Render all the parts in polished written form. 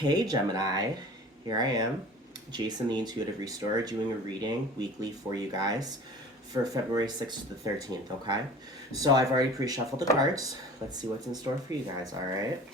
Hey Gemini, here I am, Jason the Intuitive Restorer, doing a reading weekly for you guys for February 6th to the 13th, okay? So I've already pre-shuffled the cards. Let's see what's in store for you guys, alright?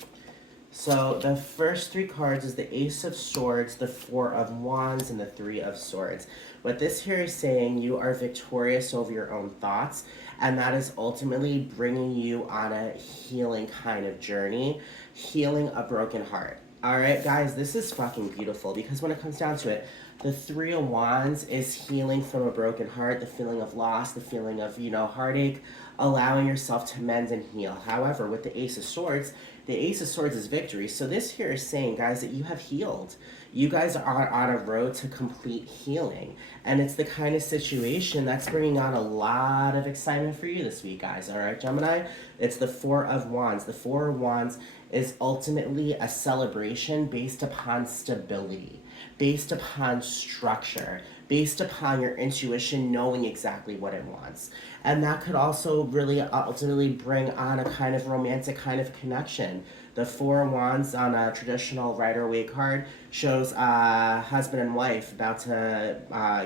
So the first three cards is the Ace of Swords, the Four of Wands, and the Three of Swords. What this here is saying, you are victorious over your own thoughts, and that is ultimately bringing you on a healing kind of journey, healing a broken heart. All right, guys, this is fucking beautiful because when it comes down to it, the Three of Wands is healing from a broken heart, the feeling of loss, the feeling of, heartache, allowing yourself to mend and heal. However, with the Ace of Swords is victory. So this here is saying, guys, that you have healed. You guys are on a road to complete healing. And it's the kind of situation that's bringing on a lot of excitement for you this week, guys. All right, Gemini? It's the Four of Wands. The Four of Wands is ultimately a celebration based upon stability, based upon structure, based upon your intuition knowing exactly what it wants. And that could also really ultimately bring on a kind of romantic kind of connection. The Four of Wands on a traditional Rider-Waite card shows husband and wife about to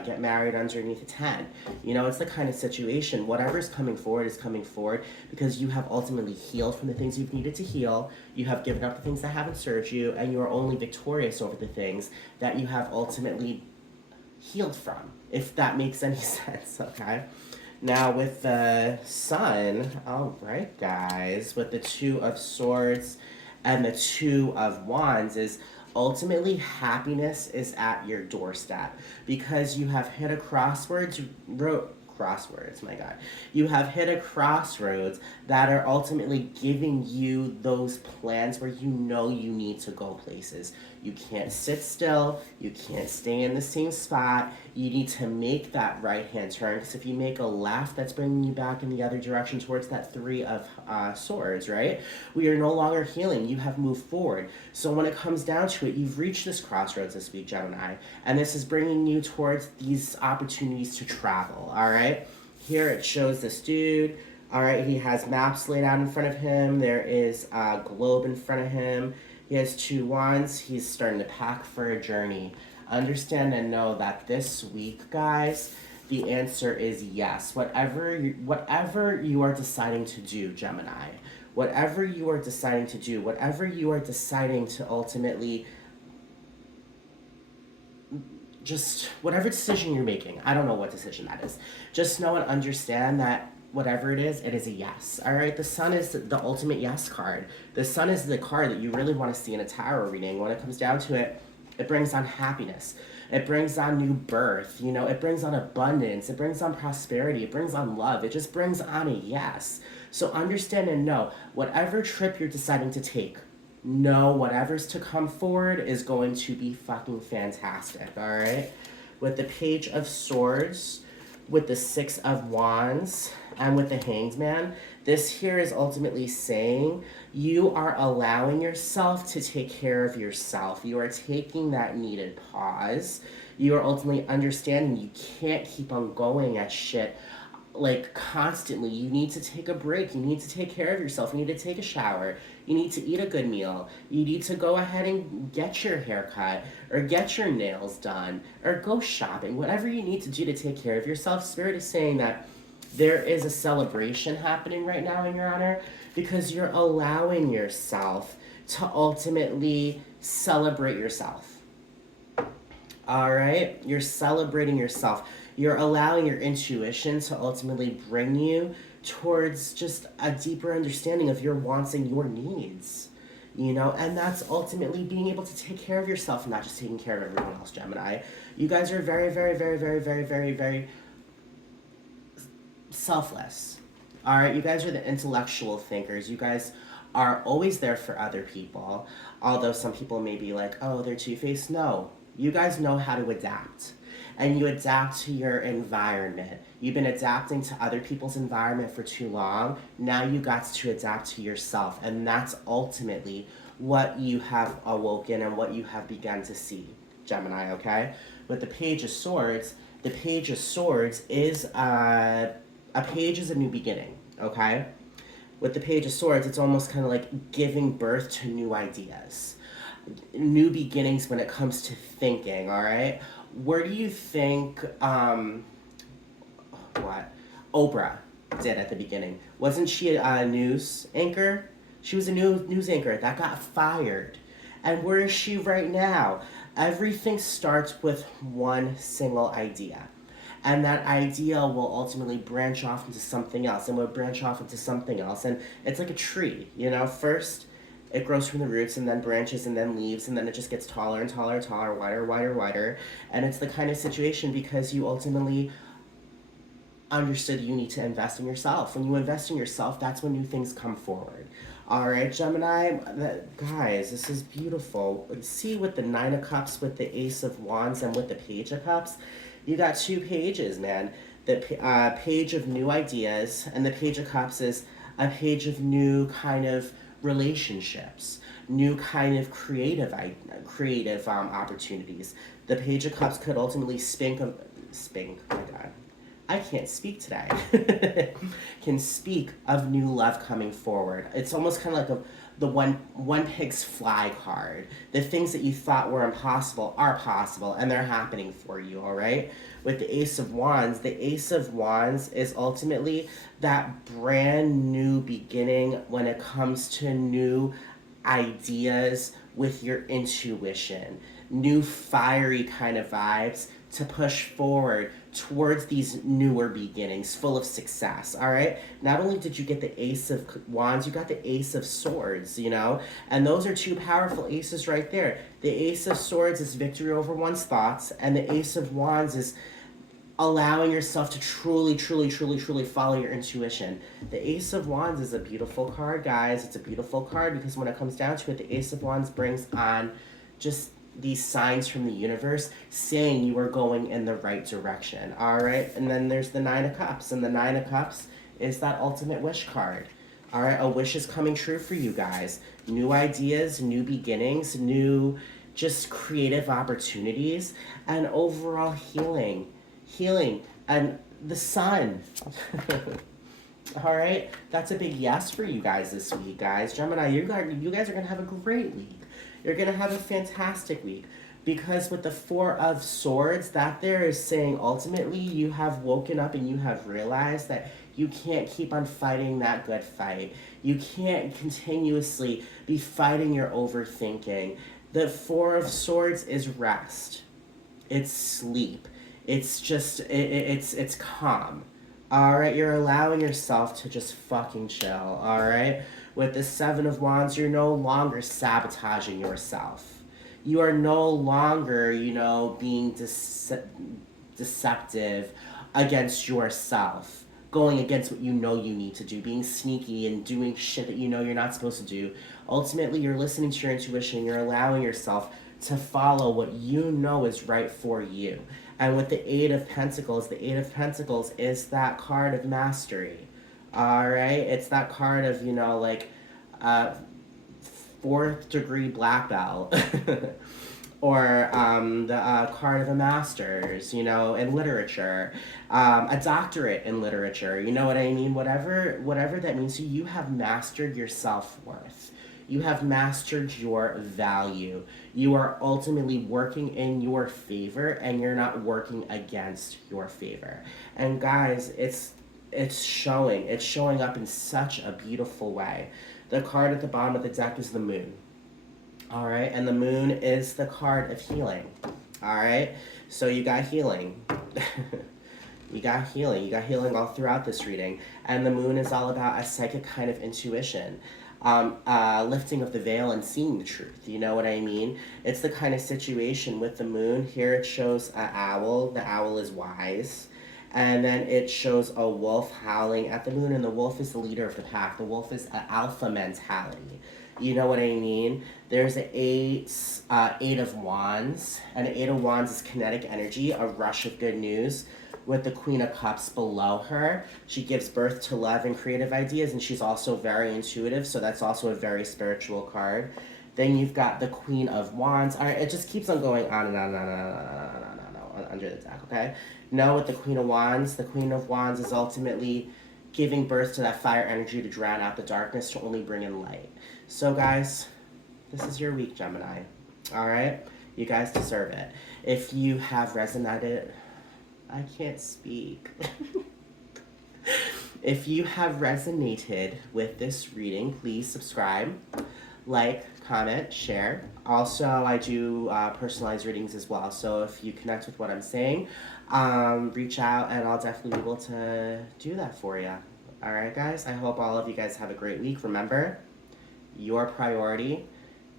get married underneath a tent. You know, it's the kind of situation, whatever's coming forward is coming forward because you have ultimately healed from the things you've needed to heal, you have given up the things that haven't served you, and you are only victorious over the things that you have ultimately healed from, if that makes any sense, okay? Now with the Sun, all right, guys, with the Two of Swords and the Two of Wands is ultimately happiness is at your doorstep because you have hit a crossroads, my God. You have hit a crossroads that are ultimately giving you those plans where you know you need to go places. You can't sit still. You can't stay in the same spot. You need to make that right-hand turn because if you make a left, that's bringing you back in the other direction towards that Three of Swords, right? We are no longer healing. You have moved forward. So when it comes down to it, you've reached this crossroads this week, Gemini, and this is bringing you towards these opportunities to travel, all right? Here it shows this dude. All right, he has maps laid out in front of him. There is a globe in front of him. He has two wands. He's starting to pack for a journey. Understand and know that this week, guys, the answer is yes. Whatever you are deciding to do, Gemini, whatever you are deciding to do, whatever you are deciding to ultimately just whatever decision you're making, I don't know what decision that is. Just know and understand that whatever it is a yes. All right, the Sun is the ultimate yes card. The Sun is the card that you really want to see in a tarot reading. When it comes down to it, it brings on happiness. It brings on new birth. You know, it brings on abundance. It brings on prosperity. It brings on love. It just brings on a yes. So understand and know whatever trip you're deciding to take, know whatever's to come forward is going to be fucking fantastic, all right? With the Page of Swords, with the Six of Wands, and with the Hanged Man, this here is ultimately saying you are allowing yourself to take care of yourself. You are taking that needed pause. You are ultimately understanding you can't keep on going at shit like constantly. You need to take a break. You need to take care of yourself. You need to take a shower. You need to eat a good meal. You need to go ahead and get your hair cut or get your nails done or go shopping. Whatever you need to do to take care of yourself, Spirit is saying that there is a celebration happening right now in your honor because you're allowing yourself to ultimately celebrate yourself. All right? You're celebrating yourself. You're allowing your intuition to ultimately bring you towards just a deeper understanding of your wants and your needs. You know, and that's ultimately being able to take care of yourself and not just taking care of everyone else, Gemini. You guys are very, very, very, very, very, very, very selfless. All right? You guys are the intellectual thinkers. You guys are always there for other people. Although some people may be like, oh, they're two-faced. No. You guys know how to adapt. And you adapt to your environment. You've been adapting to other people's environment for too long. Now you got to adapt to yourself. And that's ultimately what you have awoken and what you have begun to see, Gemini, okay? With the Page of Swords, the Page of Swords is a page is a new beginning, okay? With the Page of Swords, it's almost kind of like giving birth to new ideas. new beginnings when it comes to thinking, all right? Where do you think, what? Oprah did at the beginning? Wasn't she a news anchor? She was a news anchor that got fired. And where is she right now? Everything starts with one single idea. And that idea will ultimately branch off into something else and will branch off into something else. And it's like a tree, you know? First, it grows from the roots and then branches and then leaves and then it just gets taller and taller and taller, wider, wider, wider. And it's the kind of situation because you ultimately understood you need to invest in yourself. When you invest in yourself, that's when new things come forward. All right, Gemini, guys, this is beautiful. See with the Nine of Cups, with the Ace of Wands, and with the Page of Cups, you got two pages, man. The page of new ideas, and the Page of Cups is a page of new kind of relationships, new kind of creative opportunities. The Page of Cups could ultimately spink. Oh my God, I can't speak today. Can speak of new love coming forward. It's almost kind of like the one pig's fly card. The things that you thought were impossible are possible, and they're happening for you. All right. With the Ace of Wands is ultimately that brand new beginning when it comes to new ideas with your intuition, new fiery kind of vibes to push forward towards these newer beginnings full of success. All right, not only did you get the Ace of Wands, you got the Ace of Swords, you know, and those are two powerful aces right there. The Ace of Swords is victory over one's thoughts, and the Ace of Wands is allowing yourself to truly follow your intuition. The Ace of Wands is a beautiful card, guys. It's a beautiful card because when it comes down to it, the Ace of Wands brings on just these signs from the universe saying you are going in the right direction. All right, and then there's the Nine of Cups, and the Nine of Cups is that ultimate wish card. All right, a wish is coming true for you guys. New ideas, new beginnings, new just creative opportunities, and overall healing, and the sun. All right, that's a big yes for you guys this week, guys. Gemini, you guys are gonna have a great week. You're gonna have a fantastic week because with the Four of Swords, that there is saying ultimately you have woken up and you have realized that you can't keep on fighting that good fight. You can't continuously be fighting your overthinking. The Four of Swords is rest. It's sleep. It's just it's calm. All right, you're allowing yourself to just fucking chill. All right. With the Seven of Wands, you're no longer sabotaging yourself. You are no longer, you know, being deceptive against yourself, going against what you know you need to do, being sneaky and doing shit that you know you're not supposed to do. Ultimately, you're listening to your intuition. You're allowing yourself to follow what you know is right for you. And with the Eight of Pentacles is that card of mastery. All right, it's that card of, you know, like fourth degree black belt, or the card of a master's, you know, in literature, a doctorate in literature. You know what I mean? Whatever that means to you, you have mastered your self-worth. You have mastered your value. You are ultimately working in your favor, and you're not working against your favor. And guys, it's showing up in such a beautiful way. The card at the bottom of the deck is the moon. All right, and the moon is the card of healing. All right, so you got healing. You got healing all throughout this reading. And the moon is all about a psychic kind of intuition, lifting of the veil and seeing the truth. You know what I mean? It's the kind of situation with the moon. Here it shows an owl. The owl is wise. And then it shows a wolf howling at the moon, and the wolf is the leader of the pack. The wolf is an alpha mentality. You know what I mean? There's an eight of wands, and an Eight of Wands is kinetic energy, a rush of good news. With the Queen of Cups below her, she gives birth to love and creative ideas, and she's also very intuitive, so that's also a very spiritual card. Then you've got the Queen of Wands. All right, it just keeps on going on and on and on and on and on under the deck, okay? Now with the Queen of Wands is ultimately giving birth to that fire energy to drown out the darkness, to only bring in light. So guys, This is your week, Gemini. All right? You guys deserve it. If you have resonated, I can't speak. If you have resonated with this reading, please subscribe, like, comment, share. Also, I do personalized readings as well. So if you connect with what I'm saying, reach out and I'll definitely be able to do that for you. All right, guys? I hope all of you guys have a great week. Remember, your priority.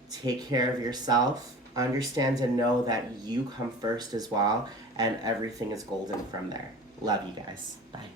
Take care of yourself. Understand and know that you come first as well, and everything is golden from there. Love you guys. Bye.